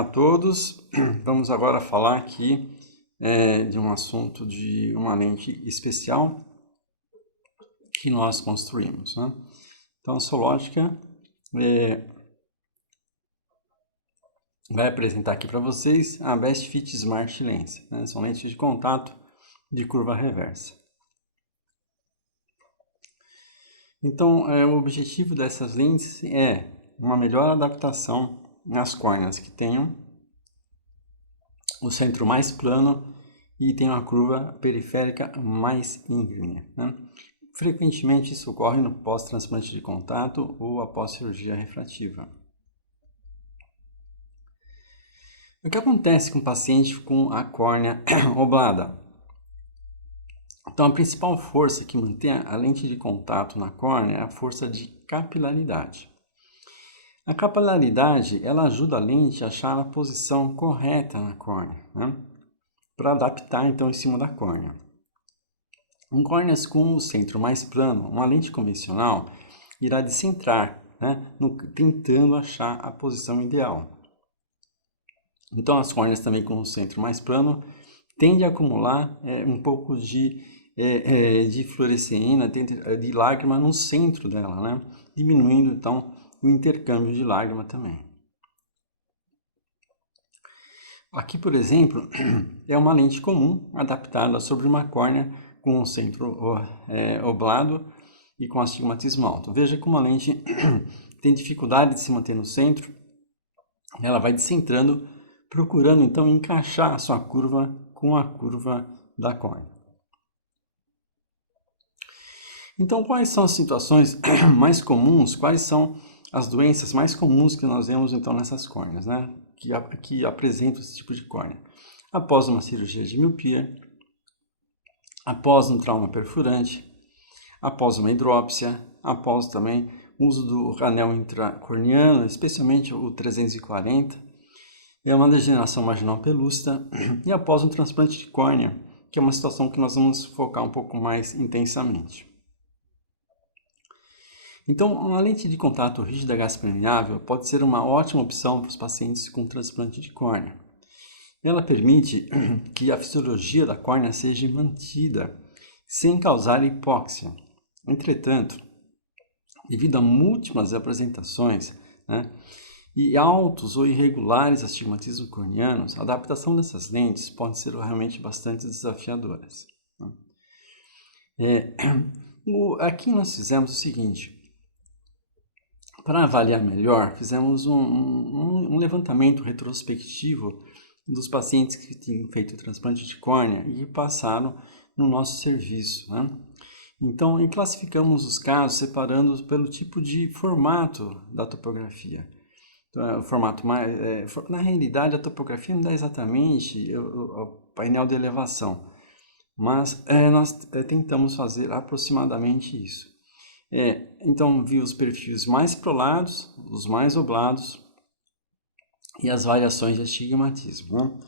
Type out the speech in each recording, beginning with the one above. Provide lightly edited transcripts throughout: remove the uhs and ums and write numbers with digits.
Olá a todos, vamos agora falar aqui de um assunto de uma lente especial que nós construímos, né? Então, a Sológica vai apresentar aqui para vocês a Best Fit Smart Lens, né? São lentes de contato de curva reversa. Então, o objetivo dessas lentes é uma melhor adaptação nas córneas que tenham o centro mais plano e tem uma curva periférica mais íngreme, né? Frequentemente isso ocorre no pós-transplante de contato ou após cirurgia refrativa. O que acontece com o paciente com a córnea oblada? Então, a principal força que mantém a lente de contato na córnea é a força de capilaridade. A capilaridade, ela ajuda a lente a achar a posição correta na córnea, né? Para adaptar, então, em cima da córnea. Em córneas com o centro mais plano, uma lente convencional irá descentrar, né? Tentando achar a posição ideal. Então, as córneas também com o centro mais plano tendem a acumular um pouco de fluoresceína, de lágrima no centro dela, né? Diminuindo, então, o intercâmbio de lágrima também. Aqui, por exemplo, é uma lente comum adaptada sobre uma córnea com o centro oblado e com astigmatismo alto. Veja como a lente tem dificuldade de se manter no centro, ela vai descentrando, procurando então encaixar a sua curva com a curva da córnea. Então, quais são as situações mais comuns, quais são as doenças mais comuns que nós vemos então nessas córneas, né? Que apresentam esse tipo de córnea? Após uma cirurgia de miopia, após um trauma perfurante, após uma hidrópsia, após também o uso do anel intracorneano, especialmente o 340, é uma degeneração marginal pelúcida e após um transplante de córnea, que é uma situação que nós vamos focar um pouco mais intensamente. Então, uma lente de contato rígida gás permeável pode ser uma ótima opção para os pacientes com transplante de córnea. Ela permite que a fisiologia da córnea seja mantida sem causar hipóxia. Entretanto, devido a múltiplas apresentações, né, e altos ou irregulares astigmatismos corneanos, a adaptação dessas lentes pode ser realmente bastante desafiadoras. Aqui nós fizemos o seguinte: para avaliar melhor, fizemos um levantamento retrospectivo dos pacientes que tinham feito o transplante de córnea e passaram no nosso serviço, né? Então, classificamos os casos separando pelo tipo de formato da topografia. Então, o formato na realidade, a topografia não dá exatamente o painel de elevação, mas nós tentamos fazer aproximadamente isso. Então, vi os perfis mais prolados, os mais oblados e as variações de astigmatismo, né?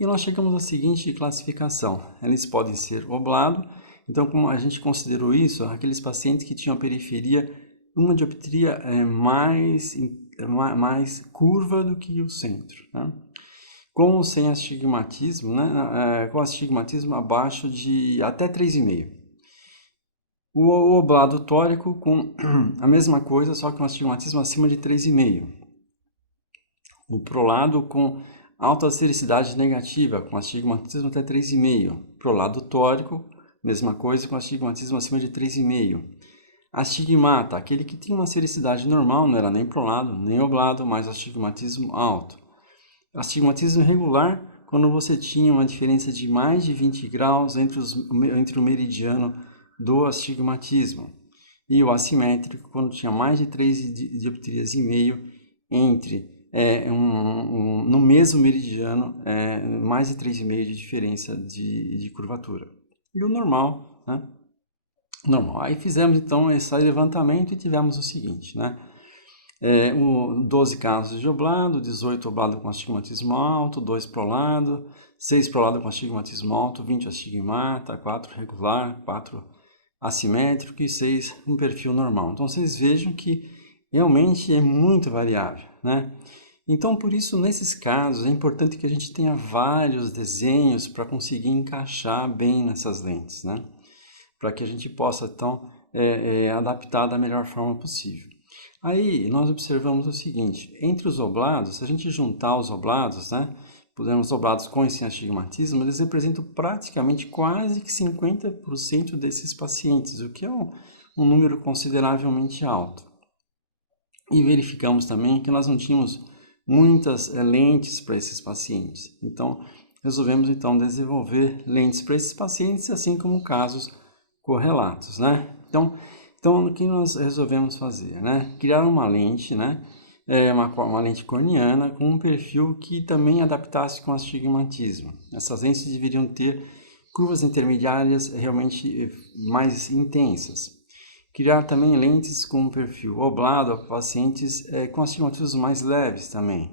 E nós chegamos à seguinte classificação: eles podem ser oblado. Então, como a gente considerou isso, aqueles pacientes que tinham a periferia, uma dioptria mais curva do que o centro, né? Com ou sem astigmatismo, né? Com astigmatismo abaixo de até 3,5. O oblado tórico com a mesma coisa, só que um astigmatismo acima de 3,5. O prolado com alta sericidade negativa, com astigmatismo até 3,5. Prolado tórico, mesma coisa, com astigmatismo acima de 3,5. Astigmata, aquele que tinha uma sericidade normal, não era nem prolado, nem oblado, mas astigmatismo alto. Astigmatismo irregular, quando você tinha uma diferença de mais de 20 graus entre o meridiano do astigmatismo. E o assimétrico, quando tinha mais de 3 dioptrias e meio entre no mesmo meridiano, mais de 3,5 de diferença de curvatura. E o normal, né? Normal. Aí fizemos então esse levantamento e tivemos o seguinte, né? 12 casos de oblado, 18 oblado com astigmatismo alto, 2 prolado, 6 prolado com astigmatismo alto, 20 astigmata, 4 regular, 4 assimétrico e 6 um perfil normal. Então vocês vejam que realmente é muito variável, né? Então, por isso, nesses casos, é importante que a gente tenha vários desenhos para conseguir encaixar bem nessas lentes, né? Para que a gente possa, então, adaptar da melhor forma possível. Aí, nós observamos o seguinte, entre os oblados, se a gente juntar os oblados, né? Os oblados com e sem astigmatismo, eles representam praticamente quase que 50% desses pacientes, o que é um número consideravelmente alto. E verificamos também que nós não tínhamos muitas lentes para esses pacientes. Então, resolvemos então desenvolver lentes para esses pacientes, assim como casos correlatos, né? Então o que nós resolvemos fazer, né? Criar uma lente, né? Uma lente corneana com um perfil que também adaptasse com astigmatismo. Essas lentes deveriam ter curvas intermediárias realmente mais intensas. Criar também lentes com um perfil oblado para pacientes com astigmatismos mais leves também,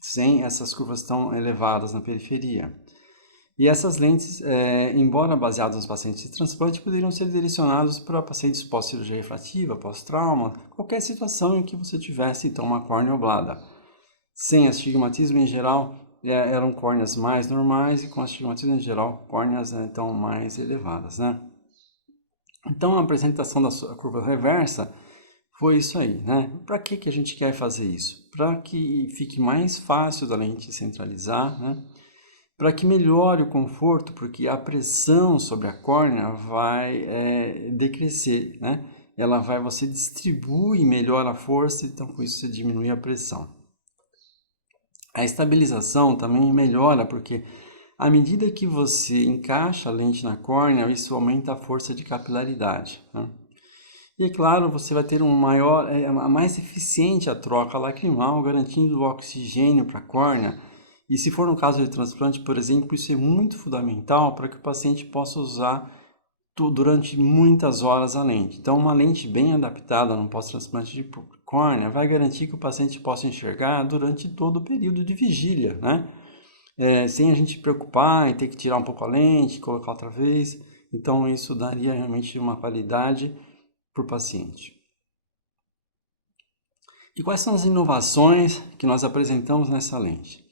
sem essas curvas tão elevadas na periferia. E essas lentes, embora baseadas nos pacientes de transplante, poderiam ser direcionadas para pacientes pós-cirurgia refrativa, pós-trauma, qualquer situação em que você tivesse então uma córnea oblada. Sem astigmatismo em geral, eram córneas mais normais e com astigmatismo em geral, córneas então mais elevadas, né? Então a apresentação da curva reversa foi isso aí, né? Para que a gente quer fazer isso? Para que fique mais fácil da lente centralizar, né? Para que melhore o conforto, porque a pressão sobre a córnea vai decrescer, né? Você distribui melhor a força, então com isso você diminui a pressão. A estabilização também melhora, porque à medida que você encaixa a lente na córnea, isso aumenta a força de capilaridade, né? E é claro, você vai ter mais eficiente a troca lacrimal, garantindo o oxigênio para a córnea. E se for no caso de transplante, por exemplo, isso é muito fundamental para que o paciente possa usar durante muitas horas a lente. Então, uma lente bem adaptada no pós-transplante de córnea vai garantir que o paciente possa enxergar durante todo o período de vigília, né? Sem a gente preocupar em ter que tirar um pouco a lente, colocar outra vez. Então, isso daria realmente uma qualidade para o paciente. E quais são as inovações que nós apresentamos nessa lente?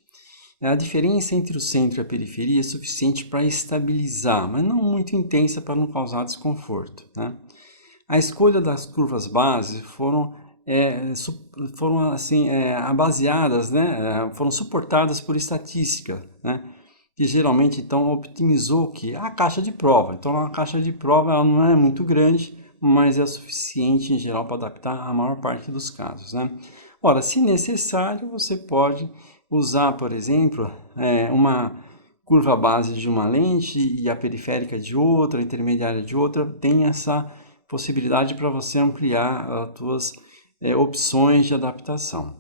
A diferença entre o centro e a periferia é suficiente para estabilizar, mas não muito intensa para não causar desconforto, né? A escolha das curvas base foram baseadas, né? Foram suportadas por estatística, né? Que geralmente então optimizou a caixa de prova. Então a caixa de prova ela não é muito grande, mas é suficiente em geral para adaptar a maior parte dos casos, né? Ora, se necessário, você pode usar, por exemplo, uma curva base de uma lente e a periférica de outra, a intermediária de outra, tem essa possibilidade para você ampliar as suas opções de adaptação.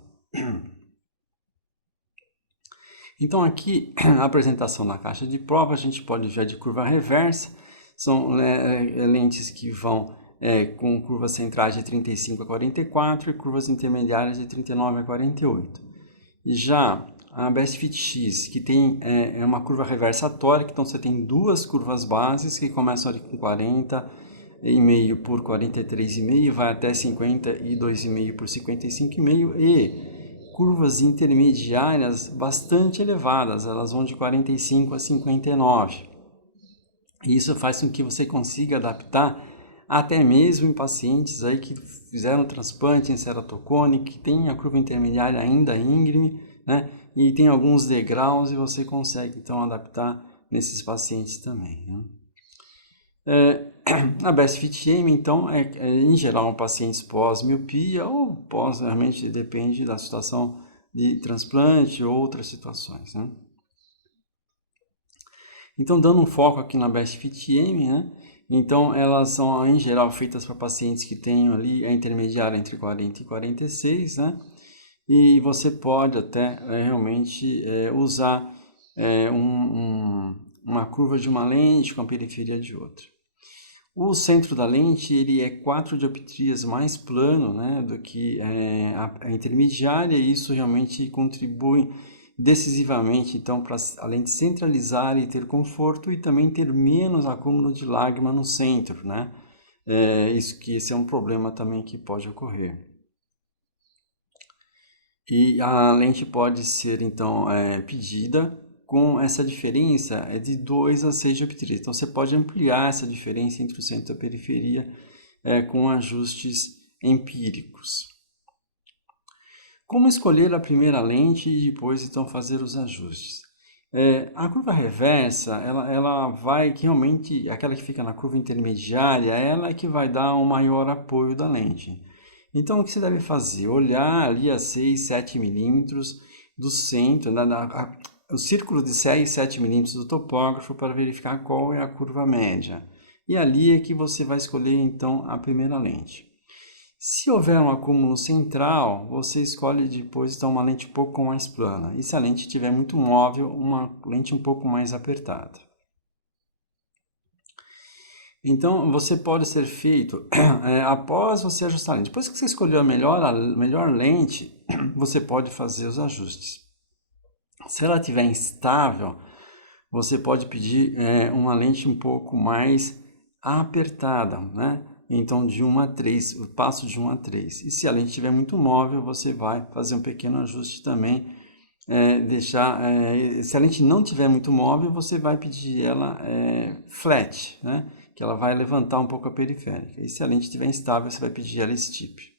Então aqui a apresentação na caixa de prova, a gente pode ver de curva reversa, são lentes que vão com curvas centrais de 35 a 44 e curvas intermediárias de 39 a 48. E já a Best Fit X, que tem uma curva reversa tórica, então você tem duas curvas bases que começam ali com 40,5 por 43,5, vai até 52,5 por 55,5 e curvas intermediárias bastante elevadas, elas vão de 45 a 59. E isso faz com que você consiga adaptar até mesmo em pacientes aí que fizeram transplante em ceratocone, que tem a curva intermediária ainda íngreme, né? E tem alguns degraus e você consegue então adaptar nesses pacientes também, né? A Best Fit M, então, em geral pacientes pós-miopia ou pós, realmente depende da situação de transplante ou outras situações, né? Então, dando um foco aqui na Best Fit M, né? Então, elas são, em geral, feitas para pacientes que têm ali a intermediária entre 40 e 46, né? E você pode até realmente usar uma curva de uma lente com a periferia de outra. O centro da lente ele é 4 dioptrias mais plano, né, do que a intermediária, e isso realmente contribui decisivamente então para a lente centralizar e ter conforto e também ter menos acúmulo de lágrima no centro, né? Esse é um problema também que pode ocorrer. E a lente pode ser, então, pedida com essa diferença de 2 a 6 dioptrias. Então, você pode ampliar essa diferença entre o centro e a periferia com ajustes empíricos. Como escolher a primeira lente e depois, então, fazer os ajustes? A curva reversa, ela vai que realmente, aquela que fica na curva intermediária, ela é que vai dar o maior apoio da lente. Então, o que você deve fazer? Olhar ali a 6, 7 milímetros do centro, o círculo de 6, 7 milímetros do topógrafo para verificar qual é a curva média. E ali é que você vai escolher, então, a primeira lente. Se houver um acúmulo central, você escolhe depois então, uma lente um pouco mais plana. E se a lente estiver muito móvel, uma lente um pouco mais apertada. Então, você pode ser feito após você ajustar a lente. Depois que você escolheu a melhor lente, você pode fazer os ajustes. Se ela estiver instável, você pode pedir uma lente um pouco mais apertada, né? Então, de 1 a 3, o passo de 1 a 3. E se a lente estiver muito móvel, você vai fazer um pequeno ajuste também. Se a lente não estiver muito móvel, você vai pedir ela flat, né? Que ela vai levantar um pouco a periférica. E se a lente estiver instável, você vai pedir ela steep.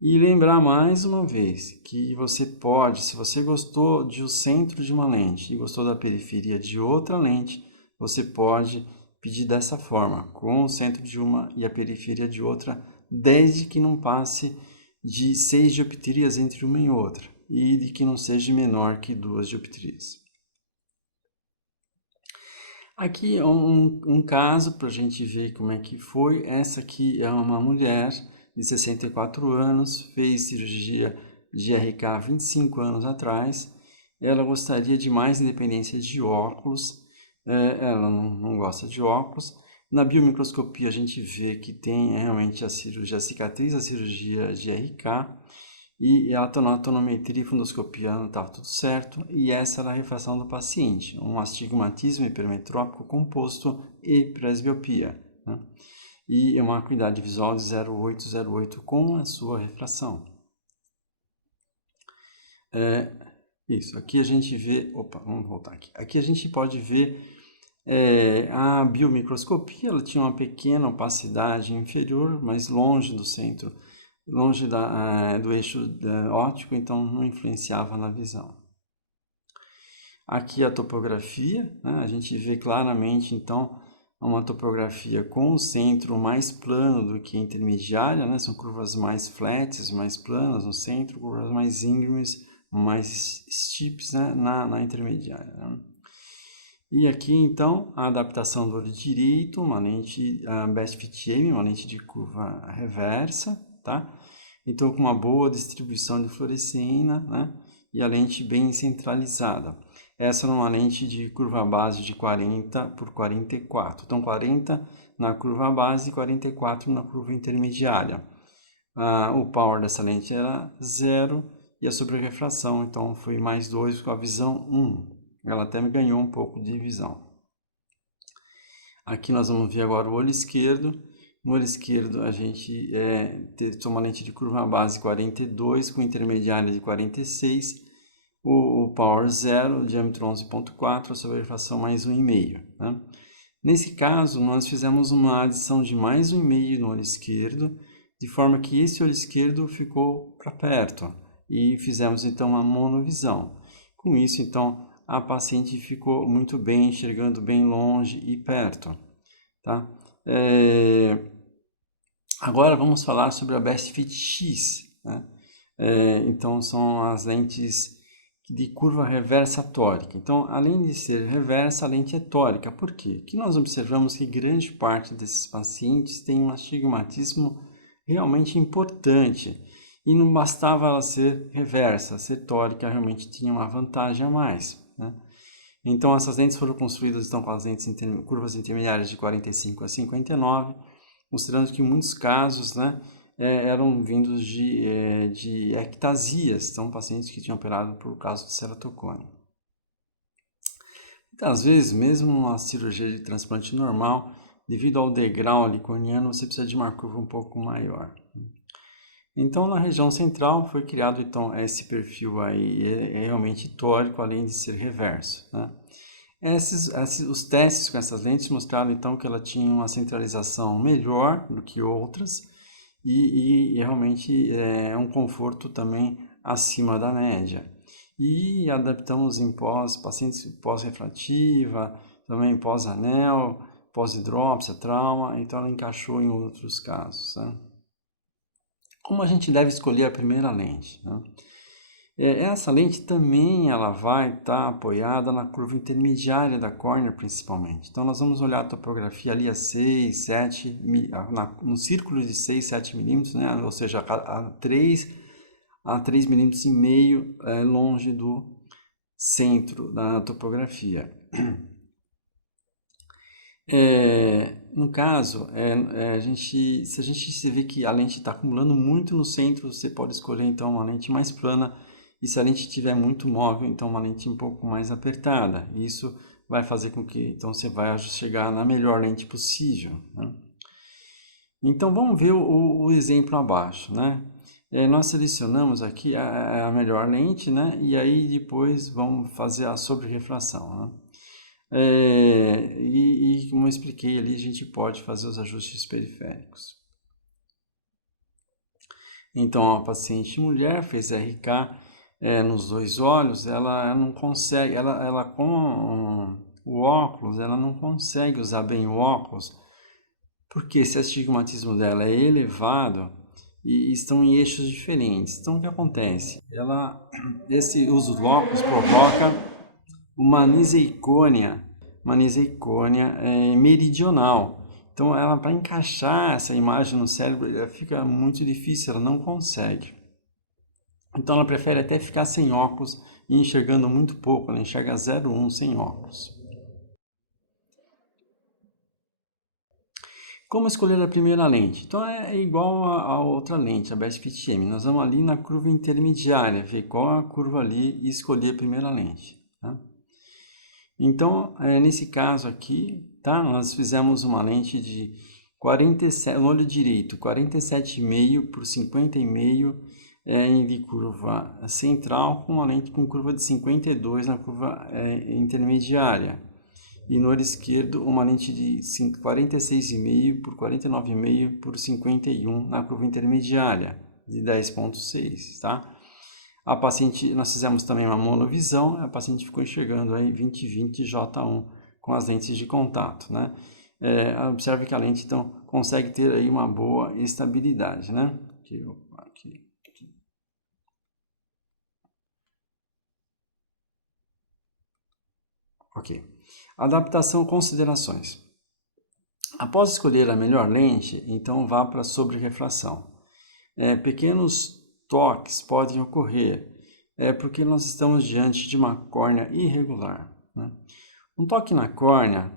E lembrar mais uma vez que você pode, se você gostou do centro de uma lente e gostou da periferia de outra lente, você pode pedir dessa forma, com o centro de uma e a periferia de outra, desde que não passe de 6 dioptrias entre uma e outra e de que não seja menor que 2 dioptrias. Aqui é um caso para a gente ver como é que foi. Essa aqui é uma mulher de 64 anos, fez cirurgia de RK há 25 anos atrás. Ela gostaria de mais independência de óculos, ela não gosta de óculos. Na biomicroscopia a gente vê que tem realmente a cicatriz da cirurgia de RK e a tonometria e fundoscopia não estava tudo certo, e essa era a refração do paciente, um astigmatismo hipermetrópico composto e presbiopia, né? E uma acuidade visual de 0,808 com a sua refração. Isso, aqui a gente vê, vamos voltar aqui. Aqui a gente pode ver a biomicroscopia, ela tinha uma pequena opacidade inferior, mas longe do centro, longe do eixo óptico, então não influenciava na visão. Aqui a topografia, né? A gente vê claramente então uma topografia com o centro mais plano do que intermediária, né? São curvas mais flats, mais planas no centro, curvas mais íngremes, mais steeps, né? na intermediária, né? E aqui então a adaptação do olho direito, uma lente Best Fit M, uma lente de curva reversa, tá? Então com uma boa distribuição de fluorescina, né? E a lente bem centralizada. Essa é uma lente de curva base de 40 por 44. Então 40 na curva base e 44 na curva intermediária. O power dessa lente era 0 e a sobrerrefração então foi mais 2 com a visão 1. Ela até me ganhou um pouco de visão. Aqui nós vamos ver agora o olho esquerdo. No olho esquerdo a gente tem uma lente de curva base 42 com intermediária de 46. O power 0, o diâmetro 11.4, a sobrerrefração mais 1,5. Né? Nesse caso, nós fizemos uma adição de mais 1,5 no olho esquerdo, de forma que esse olho esquerdo ficou para perto. E fizemos então uma monovisão. Com isso, então, a paciente ficou muito bem, enxergando bem longe e perto. Tá? Agora vamos falar sobre a Best Fit X. Né? Então, são as lentes de curva reversa tórica. Então, além de ser reversa, a lente é tórica. Por quê? Que nós observamos que grande parte desses pacientes tem um astigmatismo realmente importante. E não bastava ela ser reversa, ser tórica realmente tinha uma vantagem a mais, né? Então, essas lentes foram construídas então, com as lentes curvas intermediárias de 45 a 59, mostrando que em muitos casos, né, eram vindos de ectasias, então pacientes que tinham operado por causa de ceratocone. Então, às vezes, mesmo uma cirurgia de transplante normal, devido ao degrau liconiano, você precisa de uma curva um pouco maior. Então, na região central foi criado então esse perfil aí, é realmente tórico, além de ser reverso, né? Os testes com essas lentes mostraram então que ela tinha uma centralização melhor do que outras e realmente é um conforto também acima da média. E adaptamos em pacientes pós-refrativa, também pós-anel, pós-hidrópsia, trauma, então ela encaixou em outros casos, né? Como a gente deve escolher a primeira lente, né? Essa lente também ela vai estar apoiada na curva intermediária da córnea, principalmente. Então, nós vamos olhar a topografia ali a 6, 7, no círculo de 6, 7 milímetros, né? Ou seja, a 3 milímetros e meio longe do centro da topografia. No caso, se a gente vê que a lente está acumulando muito no centro, você pode escolher então uma lente mais plana, e se a lente estiver muito móvel, então uma lente um pouco mais apertada. Isso vai fazer com que então você vai chegar na melhor lente possível, né? Então vamos ver o exemplo abaixo, né? Nós selecionamos aqui a melhor lente, né? E aí depois vamos fazer a sobrerrefração, né? Como eu expliquei ali, a gente pode fazer os ajustes periféricos. Então, a paciente mulher fez RK nos dois olhos, ela não consegue, ela com o óculos, ela não consegue usar bem o óculos, porque esse astigmatismo dela é elevado e estão em eixos diferentes. Então, o que acontece? Esse uso do óculos provoca uma aniseiconia meridional. Então, ela para encaixar essa imagem no cérebro, fica muito difícil, ela não consegue. Então, ela prefere até ficar sem óculos e enxergando muito pouco, ela enxerga 0,1 sem óculos. Como escolher a primeira lente? Então, é igual a outra lente, a Best Fit M. Nós vamos ali na curva intermediária, ver qual é a curva ali e escolher a primeira lente, tá? Então, nesse caso aqui, tá? Nós fizemos uma lente de 47, no olho direito, 47,5 por 50,5 de curva central, com uma lente com curva de 52 na curva intermediária. E no olho esquerdo, uma lente de 46,5 por 49,5 por 51 na curva intermediária, de 10,6, tá? A paciente, nós fizemos também uma monovisão, a paciente ficou enxergando aí 20/20 J1 com as lentes de contato, né? Observe que a lente, então, consegue ter aí uma boa estabilidade, né? Aqui. Ok. Adaptação, considerações. Após escolher a melhor lente, então vá para a sobrerrefração. Pequenos toques podem ocorrer, porque nós estamos diante de uma córnea irregular, né? Um toque na córnea,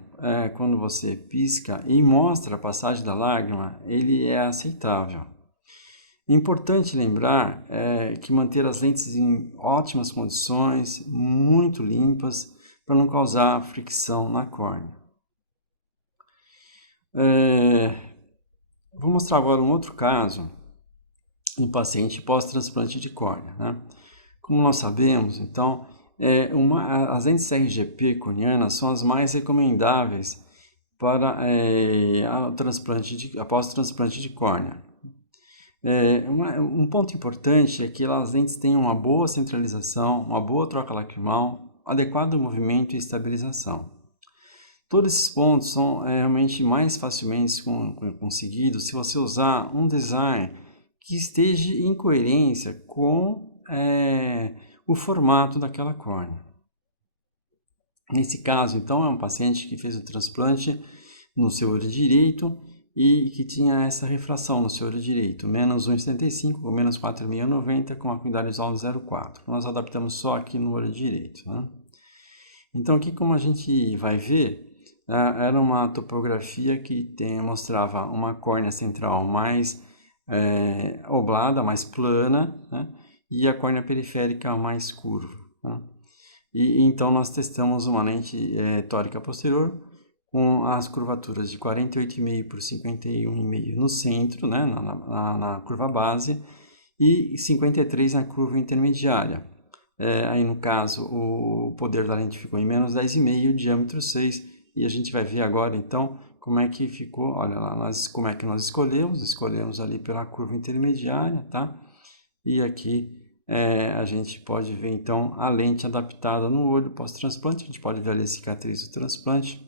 quando você pisca e mostra a passagem da lágrima, ele é aceitável. Importante lembrar que manter as lentes em ótimas condições, muito limpas, para não causar fricção na córnea. Vou mostrar agora um outro caso, um paciente pós-transplante de córnea, né? Como nós sabemos, então, as lentes RGP corneanas são as mais recomendáveis para após o transplante de córnea. Um ponto importante é que as lentes tenham uma boa centralização, uma boa troca lacrimal, adequado movimento e estabilização. Todos esses pontos são realmente mais facilmente conseguidos se você usar um design que esteja em coerência com o formato daquela córnea. Nesse caso, então, é um paciente que fez o transplante no seu olho direito e que tinha essa refração no seu olho direito, menos 1,75 ou menos 4,690 com acuidade visual de 0,4. Nós adaptamos só aqui no olho direito, né? Então, aqui como a gente vai ver, era uma topografia que mostrava uma córnea central mais oblada, mais plana, né? E a córnea periférica mais curva, né? E então nós testamos uma lente tórica posterior com as curvaturas de 48,5 por 51,5 no centro, né? na curva base, e 53 na curva intermediária. Aí no caso o poder da lente ficou em menos 10,5, o diâmetro 6, e a gente vai ver agora então como é que ficou. Olha lá, como é que nós escolhemos ali pela curva intermediária, tá? E aqui a gente pode ver então a lente adaptada no olho pós-transplante, a gente pode ver ali a cicatriz do transplante.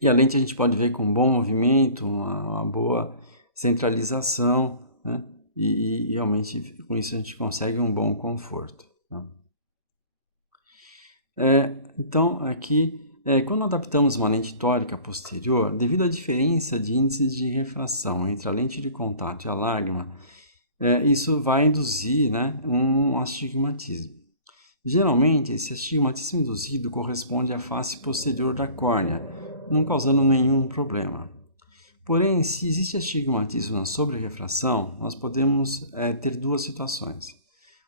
E a lente a gente pode ver com um bom movimento, uma boa centralização, né? E realmente com isso a gente consegue um bom conforto, tá? Então aqui, quando adaptamos uma lente tórica posterior, devido à diferença de índices de refração entre a lente de contato e a lágrima, isso vai induzir, né, um astigmatismo. Geralmente, esse astigmatismo induzido corresponde à face posterior da córnea, não causando nenhum problema. Porém, se existe astigmatismo na sobrerrefração, nós podemos ter duas situações.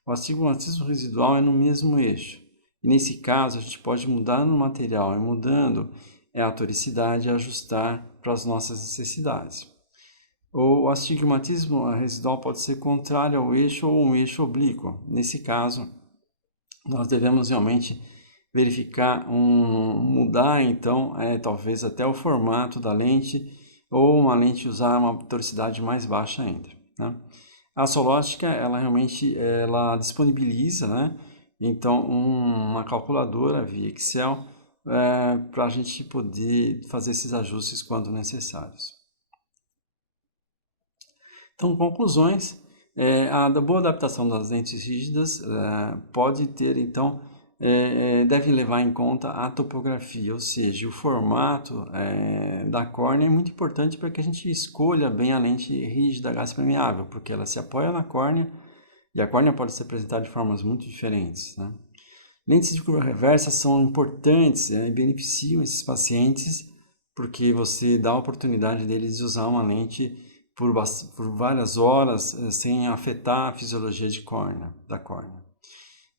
O astigmatismo residual é no mesmo eixo, e nesse caso a gente pode mudar no material, e mudando a toricidade e ajustar para as nossas necessidades. O astigmatismo residual pode ser contrário ao eixo ou um eixo oblíquo. Nesse caso, nós devemos realmente verificar, mudar então, talvez até o formato da lente, ou uma lente usar uma toricidade mais baixa ainda, né? A Solótica, ela realmente disponibiliza, né, então uma calculadora via Excel para a gente poder fazer esses ajustes quando necessários. Então, conclusões, a boa adaptação das lentes rígidas pode ter, então, deve levar em conta a topografia, ou seja, o formato da córnea é muito importante para que a gente escolha bem a lente rígida gás permeável, porque ela se apoia na córnea e a córnea pode se apresentar de formas muito diferentes, né? Lentes de curva reversa são importantes e beneficiam esses pacientes porque você dá a oportunidade deles de usar uma lente por várias horas sem afetar a fisiologia da córnea.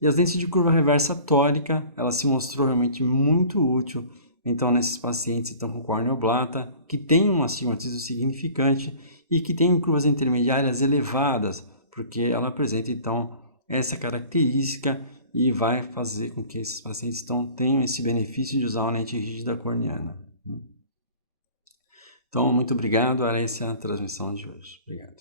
E as lentes de curva reversa tórica, ela se mostrou realmente muito útil, então, nesses pacientes então, com córnea oblata, que tem um astigmatismo significante e que tem curvas intermediárias elevadas, porque ela apresenta, então, essa característica e vai fazer com que esses pacientes então, tenham esse benefício de usar uma lente rígida corneana. Então, muito obrigado, era essa a transmissão de hoje. Obrigado.